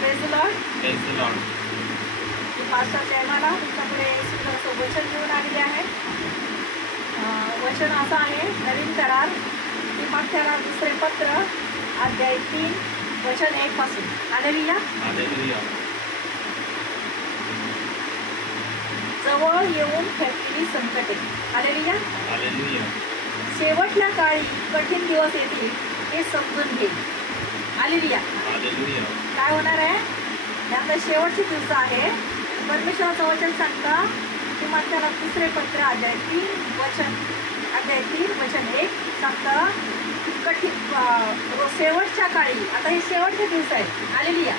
Praise the lord. मी pastor Jaymala तुमच्याकडे सुंदरसं वचन घेऊन आलेले आहे. वचन असं आहे, नवीन करार तिमोथेयुला दुसरे पत्र अध्याय 3 वचन 1 पासून. हालेलुया. जवळ येऊन ठेपलेली संकटे. हालेलुया. शेवटल्या काळी कठीण दिवस येतील हे समजून घे. हालेलुया. काय होणार आहे? याचा शेवटचे दिवस आहे. परमेश्वराचं वचन सांगता तिमोथेयुला दुसरे पत्र अध्याय 3 वचन 1 सांगतं कठीण शेवटच्या काळी. आता हे शेवटचे दिवस आहे. हालेलुया.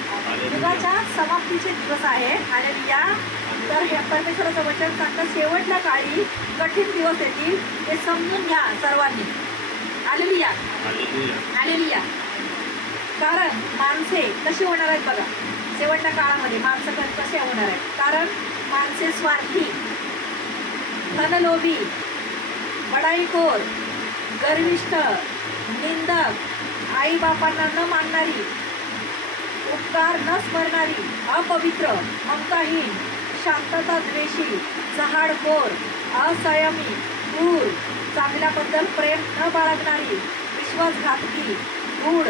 युगाच्या समाप्तीचे दिवस आहे. हालेलुया. तर हे परमेश्वराचं वचन सांगतं शेवटल्या काळी कठीण दिवस येतील हे समजून घ्या सर्वांनी. हालेलुया. हालेलुया. कारण माणसे कशी होणार आहेत बघा. शेवटच्या काळामध्ये माणसं कसे होणार आहेत? कारण माणसे स्वार्थी, धनलोभी, बडाईखोर, गर्विष्ठ, निंदक, आई बापांना न मानणारी, उपकार न स्मरणारी, अपवित्र, ममताहीन, शांतता द्वेषी, चहाडखोर, असंयमी, क्रूर, चांगल्याबद्दल प्रेम न बाळगणारी, विश्वासघातकी, गूढ,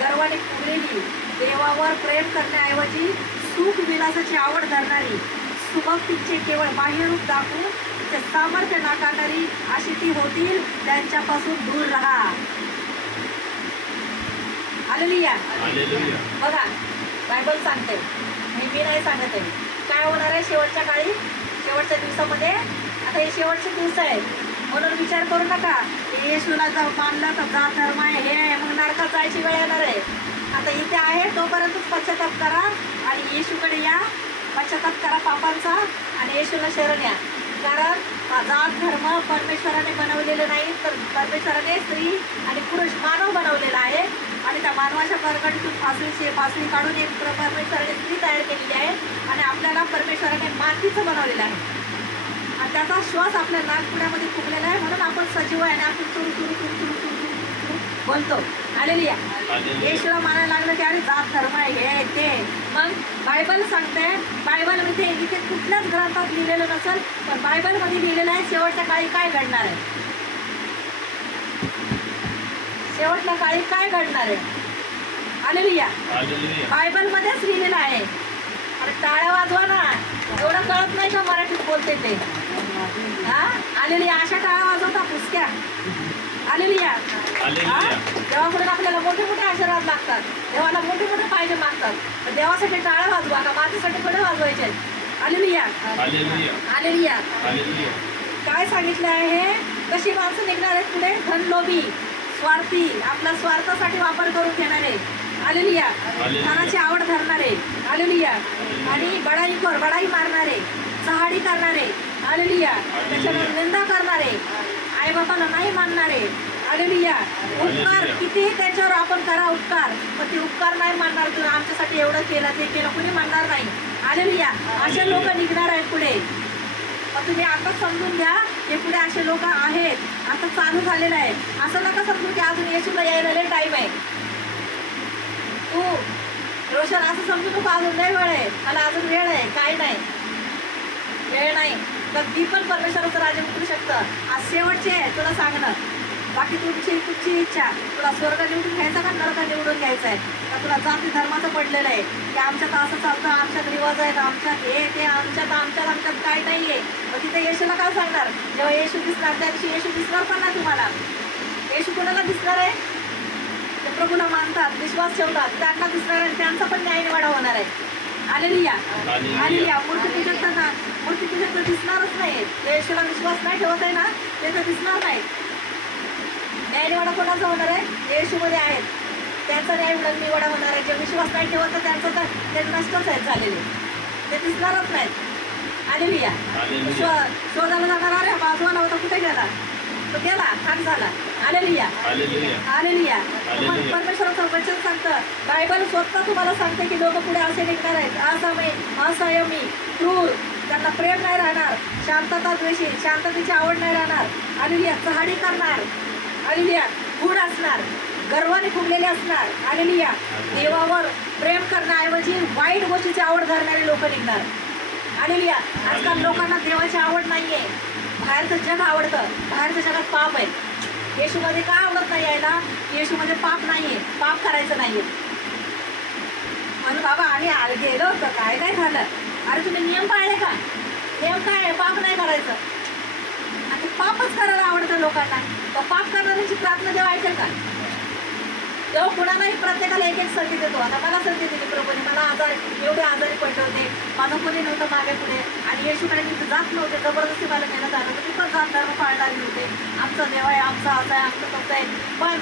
गर्वाने फुगलेली, देवावर प्रेम करण्याऐवजी सुख विलासाची आवड धरणारी, सुभक्तीचे केवळ बाह्यरूप दाखवून ते सामर्थ्य नाकारणारी अशी ती होतील. त्यांच्यापासून दूर राहा. हालेलुया. बघा बायबल सांगते, मी नाही सांगत आहे. काय होणार आहे शेवटच्या काळी, शेवटच्या दिवसामध्ये? आता हे शेवटचे दिवस आहे म्हणून विचार करू नका येशूला जर मानलं तर जा धर्म आहे हे आहे मग नरकात जायची वेळ येणार आहे. आता इथे आहे तोपर्यंतच पश्चाताप करा आणि येशूकडे या. पश्चाताप करा पापांचा आणि येशूला शरण या. कारण जात धर्म परमेश्वराने बनवलेले नाही, तर परमेश्वराने स्त्री आणि पुरुष मानव बनवलेला आहे आणि त्या मानवाच्या परगडीतून फासली काढून एक परमेश्वराने स्त्री तयार केलेली आहे आणि आपल्याला परमेश्वराने मातीचं बनवलेलं आहे आणि त्याचा श्वास आपल्या नागपुड्यामध्ये फुगलेला आहे म्हणून आपण सजीव आहे आणि आपण चुरू बोलतो. हालेलुया. येशूला मानायला लागलं की अरे जात धर्म आहे हे ते. मग बायबल सांगते, बायबलमध्ये इथे कुठल्याच ग्रंथात लिहिलेलं नसेल पण बायबलमध्ये लिहिलेलं आहे शेवटच्या काळी काय घडणार आहे. शेवटच्या काळी काय घडणार आहे. हालेलुया. बायबलमध्येच लिहिलेलं आहे. अरे टाळ्या वाजवा ना, एवढं कळत नाही का मराठीत बोलते ते. हा हालेलुया. अशा टाळ्या वाजवता पुसक्या. हालेलुया. देवाकडून आपल्याला मोठे मोठे आशीर्वाद लागतात, देवाला मोठे मोठे फायदे मागतात. तर देवासाठी टाळ्या वाजवा का माझ्यासाठी थोडे वाजवायचे. हालेलुया. हालेलुया. काय सांगितलं आहे? कशी माणसं निघणार आहेत पुढे? धनलोभी, स्वार्थी, आपला स्वार्थासाठी वापर करून घेणारे. हालेलुया. धनाची आवड धरणारे. हालेलुया. आणि बडाईखोर, बडाई मारणारे, चहाडी करणारे. हालेलुया. त्याच्यानंतर निंदा करणारे, आई बाबांना नाही मानणारे. हालेलुया. उपकार कितीही त्याच्यावर आपण करा उपकार, पण ते उपकार नाही मानणार. तुम्ही आमच्यासाठी एवढं केलं ते केलं कुणी मानणार नाही. हालेलुया. असे लोक निघणार आहेत पुढे. मग तुम्ही आता समजून घ्या हे पुढे असे लोक आहेत. आता चालू झालेलं आहे. असं नका समजू की अजून येशूला यायला लय टाईम आहे. तू रोशन असं समजू नको अजून लय वेळ आहे, मला अजून वेळ आहे. काय नाही, वेळ नाही. तर ती पण परमेश्वराचं राज्य उतरू शकतं. आज शेवटचे आहे तुला सांगणं. बाकी तुमची इच्छा, तुला स्वर्ग निवडून घ्यायचा का नरक निवडून घ्यायचा आहे का? तुला जाती धर्माचं पडलेलं आहे की आमच्यात असं चालतं, आमच्यात रिवाज आहेत, आमच्यात हे ते, आमच्यात काय नाही आहे. मग तिथे येशूला काय सांगणार? जेव्हा येशू दिसणार त्या दिवशी येशू दिसणार पण नाही तुम्हाला. येशू कोणाला दिसणार आहे? ते प्रभूला मानतात, विश्वास ठेवतात, त्यांना दिसणार आहे. त्यांचा पण न्यायनिवाडा होणार आहे. हालेलुया. हालेलुया. मूर्तीपूजक तर दिसणारच नाही. येशूला विश्वास नाही ठेवत आहे ना ते तर दिसणार नाही. न्यायनिवाडा कोणाचा होणार आहे? येशूमध्ये आहेत, त्यांचा न्यायनिवाडा होणार आहे. जे विश्वास नाही ठेवत तर त्यांचं तर ते नष्टच आहेत झालेले, ते दिसणारच नाहीत. हालेलुया. शोधाला जाणार अरे बाजूला होता कुठे गेला? तो गेला, खाक झाला. हालेलुया. हालेलुया. परमेश्वराचं वचन सांगतं, बायबल स्वतः तुम्हाला सांगते की लोक पुढे असे निघणार आहेत. असंयमी, क्रूर, त्यांना प्रेम नाही राहणार, शांतता द्वेषी, शांततेची आवड नाही राहणार. हालेलुया. चहाडी करणार. हालेलुया. गुण असणार, गर्वाने फुगलेले असणार. हालेलुया. देवावर प्रेम करण्याऐवजी वाईट गोष्टीची आवड धरणारे लोक निघणार. हालेलुया. आजकाल लोकांना देवाची आवड नाहीये, बाहेरचं जग आवडतं. बाहेरच्या जगात पाप आहे. येशूमध्ये का आवडत नाही यायला? येशूमध्ये पाप नाहीये, पाप करायचं नाहीये. म्हणून बाबा आम्ही गेलो होतं, काय काय झालं? अरे तुम्ही नियम पाळले का? नियम काय आहे? पाप नाही करायचं. आणि पापच करायला आवडतं लोकांना. तो पाप करणाऱ्यांची प्रार्थना देव ऐकेल का? तेव्हा कुणालाही प्रत्येकाला एक एक संधी देतो. आता मला संधी दिली प्रभूने, मला एवढे आजारी पडले होते, माझं कोणी नव्हतं मागे पुढे, आणि येशूकडे मी जात नव्हते, जबरदस्ती मला नेण्यात आलं तर मी पण जात धर्म पाळणारी होते. आमचा देव आहे, आमचा असं आहे, आमचं तसं आहे. पण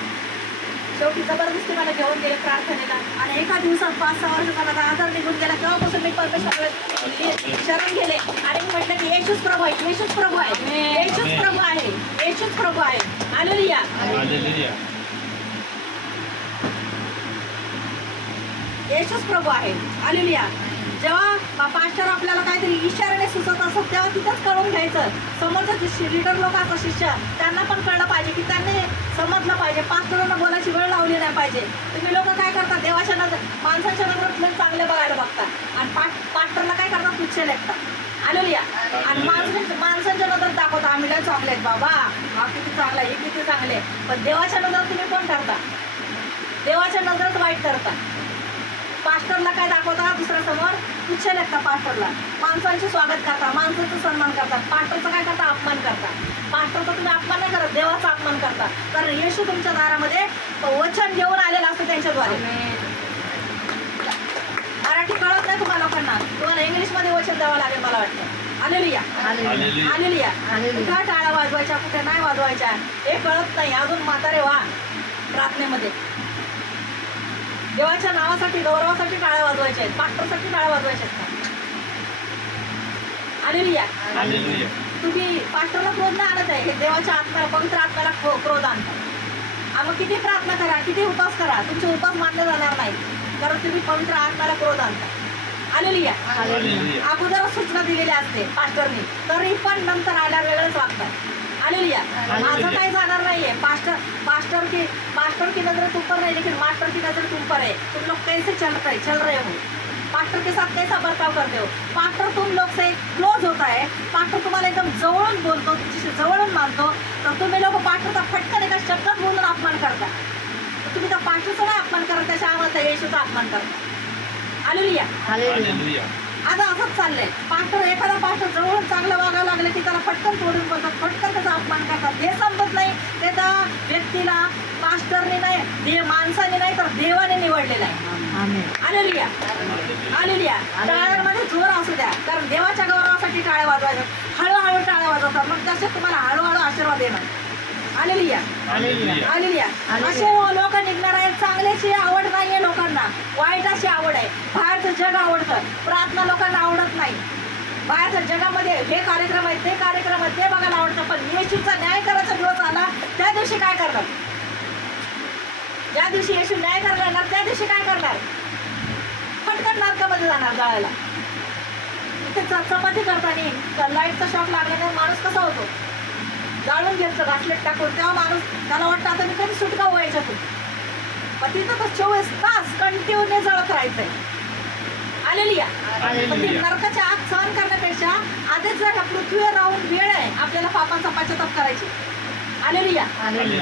शेवटी जबरदस्ती मला घेऊन गेले प्रार्थनेला, आणि एका दिवसात 5-6 वर्ष मला आजार निघून गेला. तेव्हापासून मी परमेश्वराकडे शरण गेले आणि मी म्हटलं की येशूच प्रभू आहे, येशूच प्रभू आहे, येशूच प्रभू आहे, येशूच प्रभू आहे. हालेलुया. येशूच प्रभू आहे. हालेलुया. जेव्हा पास्टर आपल्याला काहीतरी इशाऱ्याने सुचत असत तेव्हा तिथंच कळून घ्यायचं. समोरचं जे लीडर लोक असतात, शिष्य, त्यांना पण कळलं पाहिजे की त्यांनी समजलं पाहिजे. पास्टरांना बोलायची वेळ लावली नाही पाहिजे. तुम्ही लोक काय करतात? देवाच्या नजर, माणसाच्या नजरेत तुम्ही चांगले बघायला बघतात आणि पास्टरला काय करतात? तुच्छ लेखतात. हालेलुया. आणि माणसांच्या नजरेत दाखवता आम्ही लय चांगले आहेत बाबा, हा किती चांगला, हे किती चांगले. पण देवाच्या नजरेत तुम्ही कोण ठरता? देवाच्या नजरेत वाईट ठरता. पास्टरला काय दाखवता? दुसऱ्या समोर तुच्छ लेखता. पास्टरला माणसांचे स्वागत करता, माणसांचा सन्मान करतात. पास्टरचा काय करता? अपमान करता. पास्टरचा तुम्ही अपमान नाही करत, देवाचा अपमान करता. कारण येशू तुमच्या दारामध्ये वचन घेऊन आलेलं असतं त्यांच्याद्वारे. मराठी कळत नाही तुम्हाला लोकांना, तुम्हाला इंग्लिशमध्ये वचन द्यावं लागेल मला वाटतं. हालेलुया. हालेलुया. कुठं टाळ्या वाजवायच्या, कुठे नाही वाजवायच्या हे कळत नाही. अजून म्हातारे व्हा प्रार्थनेमध्ये. देवाच्या नावासाठी, गौरवासाठी टाळ्या वाजवायच्या आहेत, पास्टरसाठी टाळ्या वाजवायच्या आहेत. हालेलुया. तुम्ही पास्टरला क्रोध नाही आणत आहे, हे देवाच्या आत्म्याला, पवित्र आत्म्याला क्रोध आणतात. मग किती प्रार्थना करा, किती उपास करा, तुमचे उपास मानले जाणार नाही, कारण तुम्ही पवित्र आत्म्याला क्रोध आणता. हालेलुया. अगोदर सूचना दिलेल्या असते पास्टरनी, तरी पण नंतर आल्या वेगळंच वागतात. हालेलुया. माझं काही जाणार नाहीये. पास्टर की नजर तुम पर नहीं, लेकिन मास्टर की नजर तुम पर है. तुम लोग कैसे चल रहे हो? पास्टर के साथ कैसा बर्ताव करते हो? पास्टर तुम लोग से क्लोज होता है, पास्टर तुम्हाला एकदम जवळून बोलतो, तुमच्याशी जवळून मानतो, तर तुम्ही लोक पास्टरचा फटकन एका शब्दात बोलून अपमान करता. तुम्ही त्या पास्टरचा नाही अपमान करत, त्याच्या आम्हाला येशूचा अपमान करता. हालेलुया. आता असंच चाललंय. पास्टर, एखादा पास्टर जवळून चांगलं वागायला लागले की त्याला फटकन तोडून बोलतात, फटकन त्याचा अपमान करतात. हे समजत नाही ते त्या व्यक्तीला पास्टरने नाही, माणसाने नाही तर देवाने निवडलेला आहे. हालेलुया. हालेलुया. टाळ्यांमध्ये जोर असू द्या, कारण देवाच्या गौरवासाठी टाळ्या वाजवायच्या. हळूहळू टाळ्या वाजवतात, मग तसे तुम्हाला हळूहळू आशीर्वाद येणार. हालेलुया. हालेलुया. असे लोक निघणार आहेत. चांगल्याची आवड नाहीये लोकांना, वाईटाची आवड आहे. बाहेरचं जग आवडतं, प्रार्थना लोकांना आवडत नाही. बाहेरच्या जगामध्ये हे कार्यक्रम आहेत, ते कार्यक्रम आहेत, ते बघायला आवडतं. पण येशूचा न्याय करायचा दिवस आला त्या दिवशी काय करणार? ज्या दिवशी येशू न्याय करायला येणार त्या दिवशी काय करणार? फटकन नाटकामध्ये जाणार जाळायला. इथे चपाती करताना लाईटचा शॉक लागल्याने माणूस कसा होतो? जाळून घ्यायचं घासलेट टाकून, तेव्हा माणूस त्याला वाटतं आता मी कधी सुटका व्हायच्या तू. पण तिथं तर 24 तास कंटिन्यू जळत राहायचंय. हालेलुया. पण ती नरकाच्या आग सहन करण्यापेक्षा आधीच जर पृथ्वीवर राहून वेळ आहे आपल्याला पापांचा पश्चाताप करायची. हालेलुया.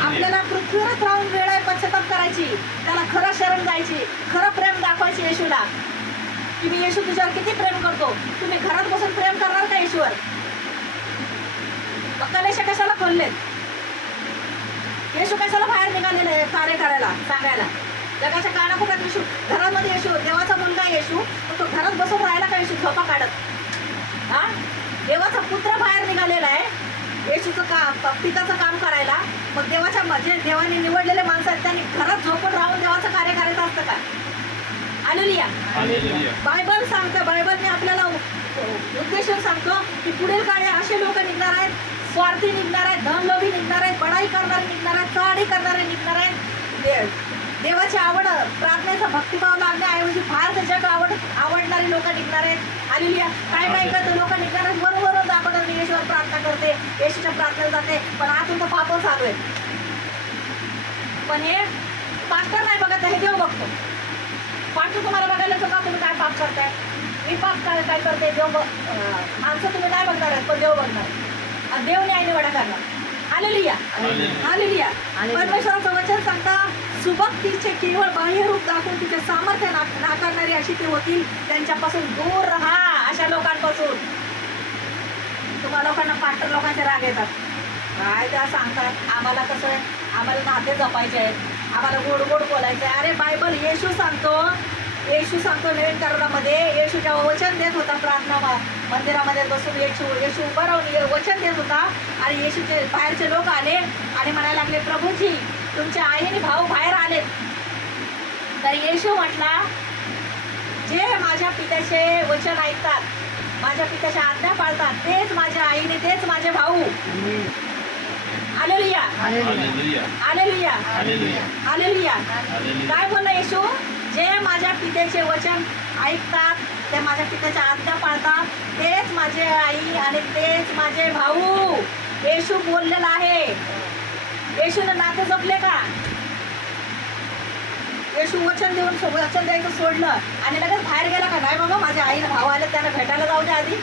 आपल्याला पृथ्वीवरच राहून वेळ आहे पश्चाताप करायची, त्याला खरं शरण जायची, खरं प्रेम दाखवायची येशूला की मी येशू तुझ्यावर किती प्रेम करतो. तुम्ही घरात बसून प्रेम करणार का येशूवर? कलेशा कशाला खोललेत? येशू कशाला बाहेर निघालेले कार्य करायला, सांगायला? जगाच्या कानाकोपऱ्यात येशू, घरामध्ये येशू, देवाचा मुलगा येशू, तो घरात बसून राहिला का येशू झोपा काढत? हा, देवाचा पुत्र बाहेर निघालेला आहे येशूचं पिताचं काम करायला. मग देवाच्या म्हणजे देवाने निवडलेले माणसं आहेत, त्यांनी घरात झोपून राहून देवाचं कार्य करायचं असतं का? हालेलुया. बायबल सांगतं, बायबलने आपल्याला उद्देशून सांगतो की पुढील काळी असे लोक निघणार आहेत, स्वार्थी निघणार आहेत, धनलोभी निघणार आहेत, बडाई करणारे निघणार आहेत, चढाई करणारे निघणार आहेत. देवाची आवड, प्रार्थनेचा भक्तिभाव लागण्याऐवजी बाहेरचं जग आवडणारी लोक निघणार आहेत. हालेलुया. काय काय करते लोक निघणार आहेत, बरोबर दाखवतात मी येशूवर प्रार्थना करते, येशूच्या प्रार्थनेला जाते, पण आतून तर पाप चालू आहे. पण हे पास्टर नाही बघत, हे देव बघतो. पास्टर तुम्हाला बघायला तर का तुम्ही काय पाप करताय, मी पाप काय करते, देव माणसं तुम्ही नाही बघणार आहेत पण देव बघणार आणि देव न्याय निवडा करणार. Hallelujah hallelujah. परमेश्वराचं वचन सांगता सुभक्तीचे केवळ बाह्यरूप दाखवून तिचे सामर्थ्य नाकारणारी अशी ते होतील, त्यांच्यापासून दूर राहा अशा लोकांपासून. तुम्हाला लोकांना पास्टर लोकांचे राग येतात, काय त्या सांगतात आम्हाला कसं आहे, आम्हाला नाते जपायचे आहेत, आम्हाला गोड गोड बोलायचं आहे. अरे बायबल येशू सांगतो नवीन करारामध्ये, येशू जेव्हा वचन देत होता प्रार्थना मंदिरामध्ये बसून, येशू उभा राहून वचन देत होता आणि येशूचे बाहेरचे लोक आले आणि म्हणायला लागले प्रभूजी तुमच्या आई आणि भाऊ बाहेर आलेत. तर येशू म्हटला जे माझ्या पित्याचे वचन ऐकतात, माझ्या पित्याच्या आज्ञा पाळतात, तेच माझ्या आईने, तेच माझे भाऊ. Hallelujah hallelujah hallelujah hallelujah. काय बोलला येशू, जे माझ्या पित्याचे वचन ऐकतात, ते माझ्या पित्याच्या आज्ञा पाळतात, तेच माझे आई आणि तेच माझे भाऊ. येशू बोललेला आहे. येशूने नाते जपले का? येशू वचन द्यायचं सोडलं आणि लगेच बाहेर गेला का? नाही बाबा, माझ्या आईने भाऊ आले, त्यांना भेटायला जाऊ द्या आधी.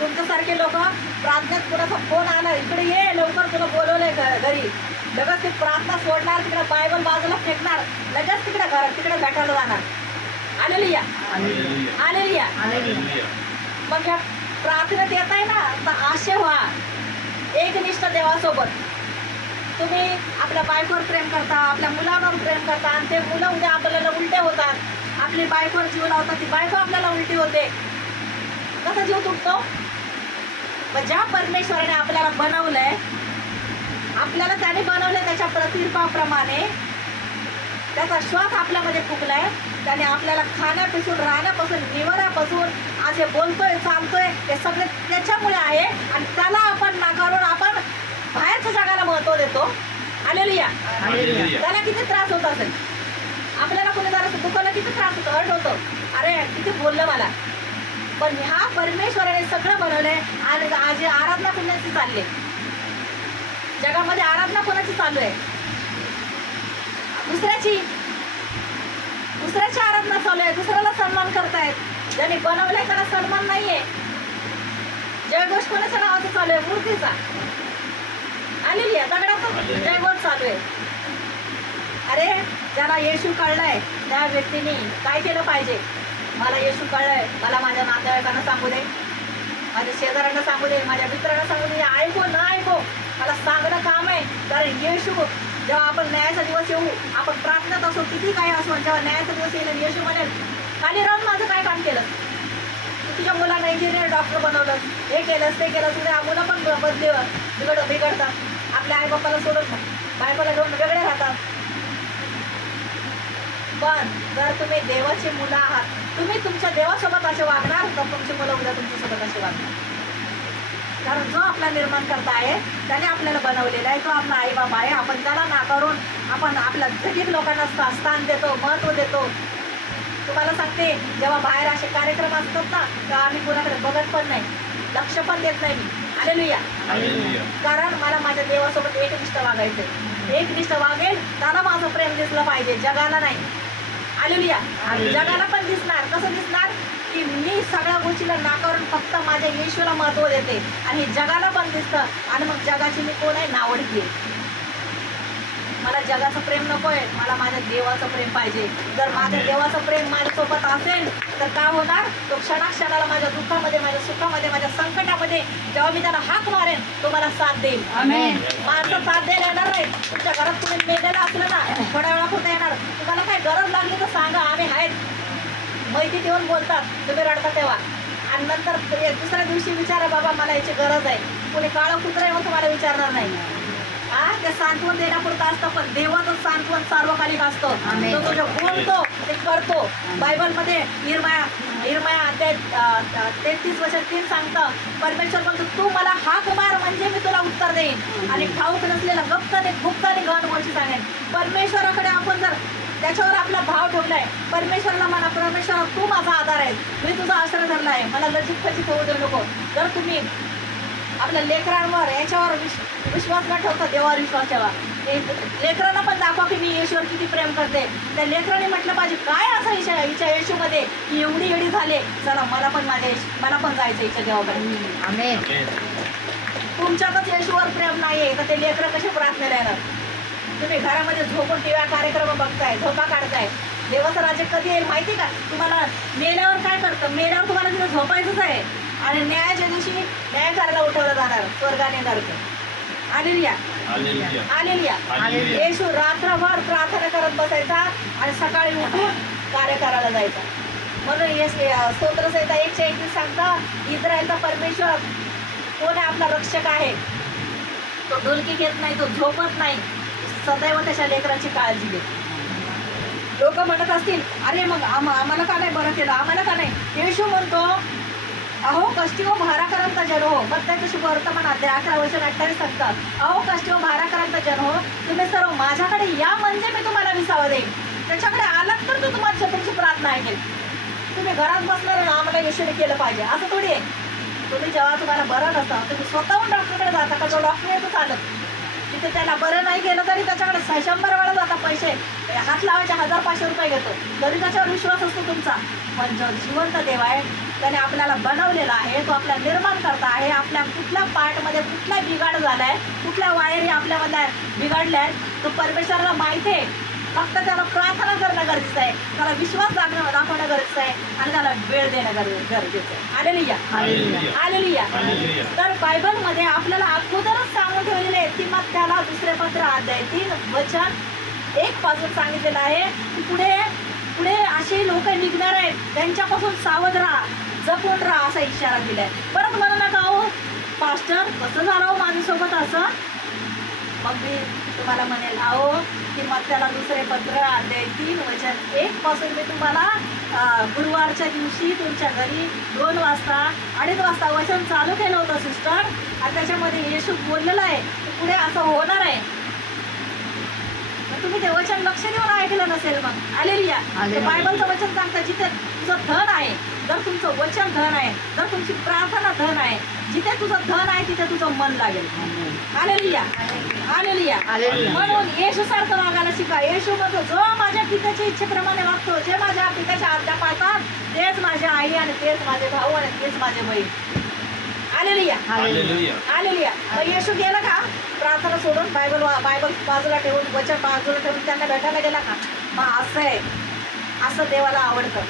तुमच्यासारखे लोक प्रार्थनेत कुणाचा फोन आला, इकडे ये लवकर, तुला बोलवलंय घरी, लगेच ते प्रार्थना सोडणार, तिकडे बायबल बाजूला फेकणार, लगेच तिकडे तिकडे भेटायला जाणार. Hallelujah hallelujah hallelujah. मग ह्या प्रार्थनेत येत आहे ना, तर आशे व्हा एकनिष्ठ देवासोबत. तुम्ही आपल्या बायकोवर प्रेम करता, आपल्या मुलांवर प्रेम करता आणि ते मुलं उद्या आपल्याला उलटे होतात. आपली बायकोवर जीव लावतात, ती बायको आपल्याला उलटी होते. कसा जीव तुटतो? मग ज्या परमेश्वराने आपल्याला बनवलंय, आपल्याला त्याने बनवलंय त्याच्या प्रतिरूपाप्रमाणे, त्याचा श्वास आपल्यामध्ये फुकलाय, त्याने आपल्याला खाण्यापासून, राहण्यापासून, निवाऱ्यापासून असे बोलतोय, चालतोय, हे सगळे त्याच्यामुळे आहे. आणि त्याला आपण नाकारून आपण बाहेरच्या जगाला महत्व देतो. हालेलुया. त्याला किती त्रास होत असेल, आपल्याला कोणी जरा दुखाला किती त्रास होतो, हर्ट होतो, अरे किती बोललं मला. पण ह्या परमेश्वराने सगळं बनवलंय. आणि आज आराधना कोणाची चालली जगामध्ये, आराधना कोणाची चालू आहे? दुसऱ्याची आराधना चालू आहे, दुसऱ्याला सन्मान करतायत. ज्यांनी बनवलंय त्याला सन्मान नाहीये. जयघोष कोणाच्या नावाचा चालू आहे? मूर्तीचा. आलेली आहे दगडाचा जयघोष चालू आहे. अरे ज्याला येशू कळलाय त्या व्यक्तीने काय केलं पाहिजे? मला येशू कळलंय, मला माझ्या नातेवाईकांना सांगू दे, माझ्या शेजाऱ्यांना सांगू दे, माझ्या मित्रांना सांगू दे, ऐको न ऐको मला सांगणं काम आहे. कारण येशू जेव्हा आपण न्यायाचा दिवस येऊ, आपण प्रार्थनेत असो, किती काही असो, जेव्हा न्यायाचा दिवस येईल येशू म्हणेल खाली राहून माझं काय काम केलं, तू तुझ्या मुलांना इंजिनियर डॉक्टर बनवलं, हे केलंस ते केलंस, तुझ्या मुलं पण बिघडतात. आपल्या आई बापाला सोडून बायकोला घेऊन वेगळे राहतात. पण जर तुम्ही देवाची मुलं आहात, तुम्ही तुमच्या देवासोबत असे वागणार तर तुमची मुलं उद्या तुमच्यासोबत असे वागणार. कारण जो आपला निर्माण करता आहे त्याने आपल्याला बनवलेला आहे, तो आपला आई बाबा आहे. आपण त्याला नाकारून आपण आपल्या गरीब लोकांना स्थान देतो, महत्त्व देतो. तुम्हाला सांगते, जेव्हा बाहेर असे कार्यक्रम असतात ना, तेव्हा आम्ही कोणाकडे बघत पण नाही, लक्ष पण देत नाही मी. हालेलुया. कारण मला माझ्या देवासोबत एकनिष्ठ वागायचंय. एकनिष्ठ वागेल त्याला माझं प्रेम दिसलं पाहिजे, जगाला नाही. हालेलुया. जगाला पण दिसणार. कसं दिसणार? की मी सगळ्या गोष्टीला नाकारून फक्त माझ्या येशूला महत्व देते आणि जगाला पण दिसतं. आणि मग जगाची मी कोण आहे? नावडती. मला जगाचं प्रेम नकोय, मला माझ्या देवाचं प्रेम पाहिजे. जर माझ्या देवाचं प्रेम माझ्यासोबत असेल तर काय होणार? तो क्षणाक्षणाला माझ्या दुःखामध्ये, माझ्या सुखामध्ये, माझ्या संकटामध्ये जेव्हा मी त्याला हाक मारेन तो मला साथ देईल. माणसं साथ द्यायला येणार नाही. तुमच्या घरात तुम्ही मेलेलं असलं ना, थोड्या वेळा होता येणार. तुम्हाला काय गरज लागली तर सांगा, आम्ही आहेत. मैत्रीत येऊन बोलतात, तुम्ही रडता तेव्हा. आणि नंतर दुसऱ्या दिवशी विचारा, बाबा मला याची गरज आहे. कोणी काळं कुत्रं आहे मग तुम्हाला विचारणार नाही. ते सांत्वन देण्यापुरतं असतं, पण देवाचं सांत्वन सार्वकालिक असतं. तो तुझं बोलतो ते करतो. बायबलमध्ये इर्मया 33:3 सांगतं, परमेश्वर म्हणतो तू मला हाक मार म्हणजे मी तुला उत्तर देईन आणि ठाऊक नसलेला गप्ताने गुप्ताने गहन गोष्टी सांगेन. परमेश्वराकडे आपण जर त्याच्यावर आपला भाव ठेवलाय, परमेश्वराला म्हणा, परमेश्वर तू माझा आधार आहे, मी तुझा आश्रय धरला आहे, मला लज्जित खचित होऊ देऊ नको. जर तुम्ही आपल्या लेकरांवर याच्यावर विश्वास न ठेवता देवावर विश्वास ठेवा. लेकरांना पण दाखवा की मी येशूवर किती प्रेम करते. त्या लेकराने म्हटलं पाहिजे काय असं हिच्या येशूमध्ये की एवढी एवढी झाले, चला मला पण जायचं हिच्या देवाकडे. आमेन. तुमच्यातच येशूवर प्रेम नाहीये तर ते लेकरं कसे प्रार्थनेला येणार? तुम्ही घरामध्ये झोपून टीव्ही कार्यक्रम बघताय, झोपा काढताय. देवाचं राज्य कधी येईल माहिती का तुम्हाला? मेल्यावर काय करतं? मेल्यावर तुम्हाला तिथं झोपायचंच आहे आणि न्यायाच्या दिवशी न्याय करायला उठवलं जाणार स्वर्गाने नरक. Hallelujah, hallelujah. येशू रात्रभर प्रार्थना करत बसायचा आणि सकाळी उठून कार्य करायला जायचा. म्हणून स्तोत्रसंहिता 1:21 सांगता, इस्रायलचा परमेश्वर कोण आहे? आपला रक्षक आहे. तो डुलकी घेत नाही, तो झोपत नाही, सदैव त्याच्या लेकरांची काळजी घेतो. लोक म्हणत असतील, अरे मग आम्हाला का नाही बरं केलं, आम्हाला का नाही? येशू म्हणतो, अहो कष्टी व भाराक्रांत जन हो. मग त्याच्याशी वर्तमान अध्याय 11:28 सांगतात, अहो कष्टी व भाराक्रांत जन हो, तुम्ही सर्व माझ्याकडे या म्हणजे मी तुम्हाला विसावा देईन. त्याच्याकडे आलात तर तो तुमची प्रार्थना ऐकेल. तुम्ही घरात बसणार ना आम्हाला येशूने केलं पाहिजे असं थोडी आहे. तुम्ही जेव्हा तुम्हाला बरं नसतं तुम्ही स्वतःहून डॉक्टरकडे जाता का? जो डॉक्टर येतो चालत, तिथे त्याला बरं नाही गेलं तरी त्याच्याकडे 100 वेळा जाता. पैसे हात लावायचे 1000-500 रुपये घेतो, तरी त्याच्यावर विश्वास असतो तुमचा. पण जो जिवंत देव आहे त्याने आपल्याला बनवलेला आहे, तो आपल्याला निर्माण करता आहे. आपल्या कुठल्या पार्टमध्ये कुठला बिघाड झालाय, कुठल्या वायरी आपल्यामधल्या बिघडल्या आहेत, तो परमेश्वराला माहिती आहे. फक्त त्याला प्रार्थना करणं गरजेचं आहे, त्याला विश्वास दाखवणं गरजेचं आहे आणि त्याला वेळ देणं गरजेचं आहे. Hallelujah, hallelujah. तर बायबलमध्ये आपल्याला अगोदरच सांगून ठेवलेले आहे की मग त्याला 2 पत्र अध्याय 3 वचन 1 पासून सांगितलेलं आहे की पुढे पुढे असे लोक निघणार आहेत, त्यांच्यापासून सावध राहा, जपून राहा असा इशारा दिलाय. परत म्हणू नका हो पास्टर कसं झालं हो माझ्यासोबत असं. मग मी तुम्हाला म्हणेल, अहो की मग त्याला 2 पत्र अध्याय 3 वचन 1 पासून मी तुम्हाला गुरुवारच्या दिवशी तुमच्या घरी 2 वाजता 2:30 वाजता वचन चालू केलं होतं सिस्टर. आणि त्याच्यामध्ये येशू बोललेलं आहे की पुढे असं होणार आहे. तुम्ही ते वचन लक्ष देऊन ऐकलं नसेल मग. हालेलुया. बायबलचं वचन सांगतं जिथे तुझं धन आहे, जर तुमचं वचन धन आहे, जर तुमची प्रार्थना धन आहे, जिथे तुझं धन आहे तिथे तुझं मन लागेल. Hallelujah, hallelujah. म्हणून येशूसारखं वागायला शिका. येशू म्हणतो, जो माझ्या पित्याच्या इच्छेप्रमाणे वागतो, जे माझ्या पित्याच्या आज्ञा पाळतात, तेच माझ्या आई आणि तेच माझे भाऊ आणि तेच माझे बहीण. Hallelujah, hallelujah. मग येशू गेला का प्रार्थना सोडून, बायबल बाजूला ठेवून, वचन बाजूला ठेवून त्यांना भेटायला गेला का? मग असं आहे, असं देवाला आवडतं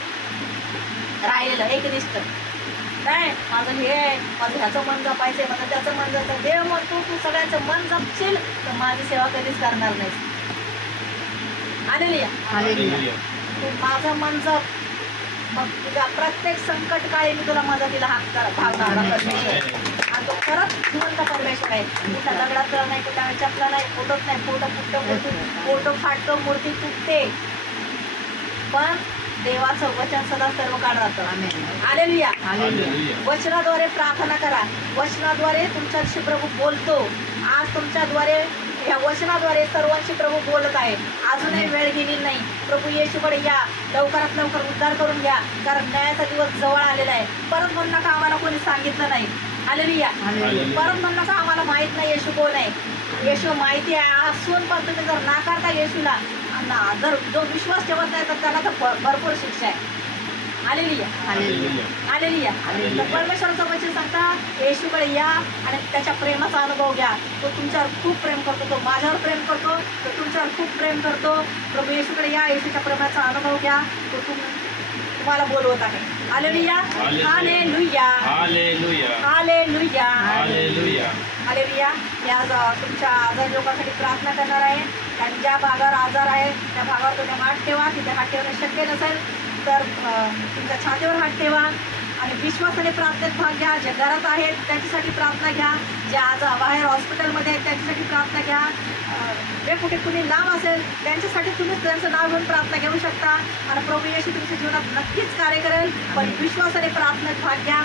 राहिलेलं एकनिष्ठ. काय माझं हे आहे, माझं ह्याचं मन जपायचंय, माझं त्याचं मन जपायचं. देव म्हणतो तू सगळ्यांचं मन जपशील तर माझी सेवा कधीच करणार नाही. Hallelujah, hallelujah. तू माझं मन जप, मग तुझ्या प्रत्येक संकट काळी मी तुला मदतीला भागणारा परमेश्वर. आणि तो खरंच जिवंत परमेश्वर आहे. कुठल्या दगडाचं नाही, कुठल्या चपला नाही, फोटोच नाही. फोटो फाटतो, मूर्ती तुटते, पण देवाचं वचन सदा सर्व काळ राहतं. हालेलुया. वचनाद्वारे प्रार्थना करा, वचनाद्वारे तुमच्याशी प्रभू बोलतो. आज तुमच्याद्वारे या वचनाद्वारे सर्वांशी प्रभू बोलत आहे. अजूनही वेळ गेलेली नाही. प्रभू येशूकडे या, लवकरात लवकर उद्धार करून घ्या, कारण न्यायाचा दिवस जवळ आलेला आहे. परत म्हणू नका आम्हाला कोणी सांगितलं नाही. हालेलुया. परत म्हणू नका आम्हाला माहित नाही येशू कोण आहे. येशू माहिती आहे असून पण तुम्ही जर नाकारता येशूला, जर जो विश्वास ठेवत नाही तर त्याला तर भरपूर शिक्षा आहे. Hallelujah, hallelujah. परमेश्वराचं वचन सांगता, येशूकडे या आणि त्याच्या प्रेमाचा अनुभव घ्या. तो तुमच्यावर खूप प्रेम करतो, तो माझ्यावर प्रेम करतो, तो तुमच्यावर खूप प्रेम करतो. प्रभू येशूकडे या, येशूच्या प्रेमाचा अनुभव घ्या. तो तुम्हाला बोलवत आहे. Hallelujah, hallelujah, hallelujah, hallelujah, hallelujah. या तुमच्या आजार लोकांसाठी प्रार्थना करणार आहे. आणि ज्या भागावर आजार आहे त्या भागावर तुम्ही हात ठेवा. तिथे हात ठेवणं शक्य नसेल तर तुमच्या छातीवर हात ठेवा आणि विश्वासाने प्रार्थनेत भाग घ्या. जे घरात आहेत त्यांच्यासाठी प्रार्थना घ्या, जे आज बाहेर हॉस्पिटलमध्ये आहेत त्यांच्यासाठी प्रार्थना घ्या. जे कुठे कुणी लांब असेल त्यांच्यासाठी तुम्ही त्यांचं नाव घेऊन प्रार्थना घेऊ शकता. आणि प्रभू येशू तुमच्या जीवनात नक्कीच कार्य करेल. पण विश्वासाने प्रार्थनेत भाग घ्या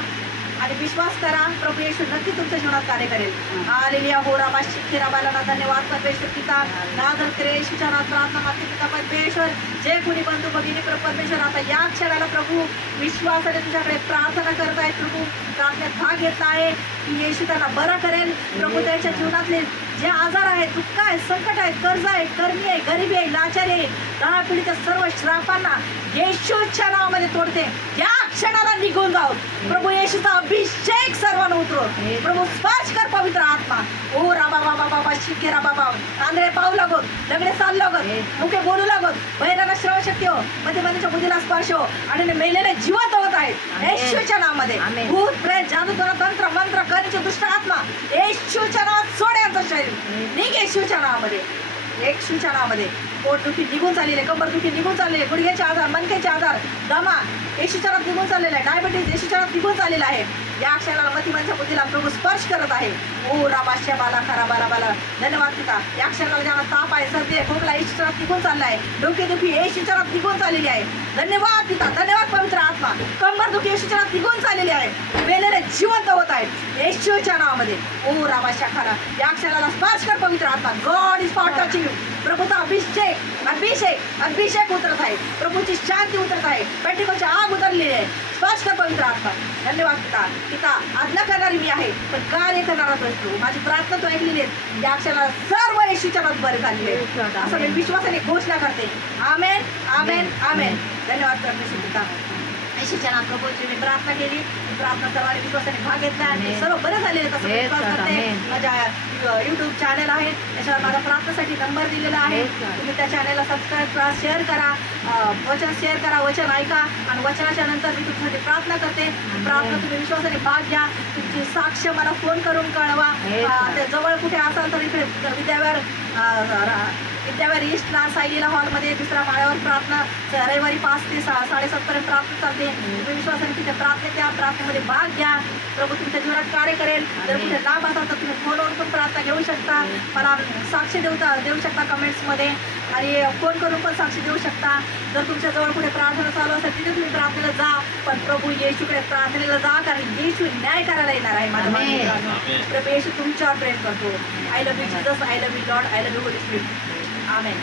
आणि विश्वास करा, प्रभू येशू नक्की तुमच्या जीवनात कार्य करेल. हालेलुया. हो रामा शिखिरा बालाना धन्यवाद परमेश्वर पिता. नादर करे येशूच्या नावात प्रार्थना मागते पिता परमेश्वर. जे कोणी बंधू भगिनी परमेश्वर आता या क्षणाला प्रभू विश्वासाने तुझ्याकडे प्रार्थना करत आहेत. प्रभू प्रार्थनेत भाग घेतला आहे की येशू त्यांना बरं करेल. प्रभू त्यांच्या जीवनातले जे आजार आहेत, दुःख आहेत, संकट आहेत, कर्ज आहे, करणी आहे, गरिबी आहे, लाचारी आहे, पिढीच्या सर्व श्रापांना येशूच्या नावामध्ये तोडते. या क्षणाला निघून जाऊ. प्रभू येशूचा अभिषेक सर्वांना उतरो. प्रभू स्पर्श कर पवित्र आत्मा. ओ राबा बाबा बाबा शिके राबा बाबा आंधळे पाहू लागो, लग्ने चालू लागत, मुखे बोलू लागत, बहिरांना श्रवशक्ती हो, मध्यमधीच्या बुद्धीला स्पर्श हो आणि मेलेले जिवंत होत आहेत येशूच्या नावामध्ये. भूत प्रेत जादूटोणा तंत्र मंत्र करण्याचे दुष्ट आत्मा येशूच्या नावात सोड यांचं शरीर निघ येशूच्या नावामध्ये. येशूच्या नावामध्ये पोटदुखी निघून चाललेले, कंबरदुखी निघून चाललेले, गुडघ्याचे आजार, मणक्याचे आजार, दमा येशूच्या नावात निघून चाललेला आहे, डायबिटीज येशूच्या नावात निघून चाललेला आहे. या क्षणाला मतिमंच्या बुद्धीला प्रभू स्पर्श करत आहे. ओ राबाश्या बाला खरा बाला बाला धन्यवाद पिता. या क्षणाला ज्यांना ताप आहे, सर्दी आहे, खोकला येशूच्या नावात निघून चालला आहे, डोकेदुखी येशूच्या नावात निघून चाललेली आहे. धन्यवाद पिता, धन्यवाद पवित्र आत्मा. कंबरदुखी येशूच्या नावात निघून चाललेली आहे, मेलेले जिवंत होत आहेत येशूच्या नावामध्ये. ओ राबाश्या खरा या क्षणाला स्पर्श कर पवित्र आत्मा. God is for touching you. प्रभूचा अभिषेक अभिषेक अभिषेक उतरत आहे, प्रभूची शांती उतरत आहे, पेंटिकोची आग उतरलेली आहे. स्पर्श कर पवित्र आत्मा. धन्यवाद पिता. पिता आज्ञा करणारी मी आहे, पण कार्य करणारा तो. माझी प्रार्थना तू ऐकलेली आहे. या क्षणाला सर्व येशूच्या नावात बरे झालेले असं मी विश्वासाने घोषणा करते. आमेन आमेन आमेन. धन्यवाद परमेश्वर पिता. येशूच्या नावात प्रभूची मी प्रार्थना केली. प्रार्थना सर्वांनी विश्वासाने भाग घेतला आणि सर्व बरे झालेले तसं विश्वास करते. माझ्या YouTube चॅनल आहे, त्याच्यावर माझा प्रार्थनासाठी नंबर दिलेला आहे. तुम्ही त्या चॅनलला सबस्क्राईब करा, शेअर करा, वचन शेअर करा, वचन ऐका आणि वचनाच्या नंतर मी तुमच्यासाठी प्रार्थना करते. प्रार्थना तुम्ही विश्वासाने भाग घ्या. तुमची साक्ष मला फोन करून कळवा. ते जवळ कुठे असाल तर इकडे विद्यावर ईस्टला सायलीला हॉलमध्ये 2ऱ्या माळ्यावर प्रार्थना रविवारी 5 ते 7:30 पर्यंत प्रार्थना चालते. तुम्ही विश्वासाने तिथे प्रार्थना द्या, प्रार्थनेमध्ये भाग घ्या. प्रभू तुमच्या जीवनात कार्य करेल. जर कुठे लाभ असाल तर तुम्ही फोनवर पण प्रार्थना घेऊ शकता, मला साक्ष देऊ शकता कमेंट्समध्ये आणि फोन करून पण साक्ष देऊ शकता. जर तुमच्या जवळ कुठे प्रार्थना चालू असेल तिथे तुम्ही प्रार्थनेला जा, पण प्रभू येशूकडे प्रार्थनेला जा, कारण येशू न्याय करायला येणार आहे. माझ्या प्रभू येशू तुमच्यावर प्रेम करतो. I love you Jesus, I love you Lord, I love you Holy spirit. Amen.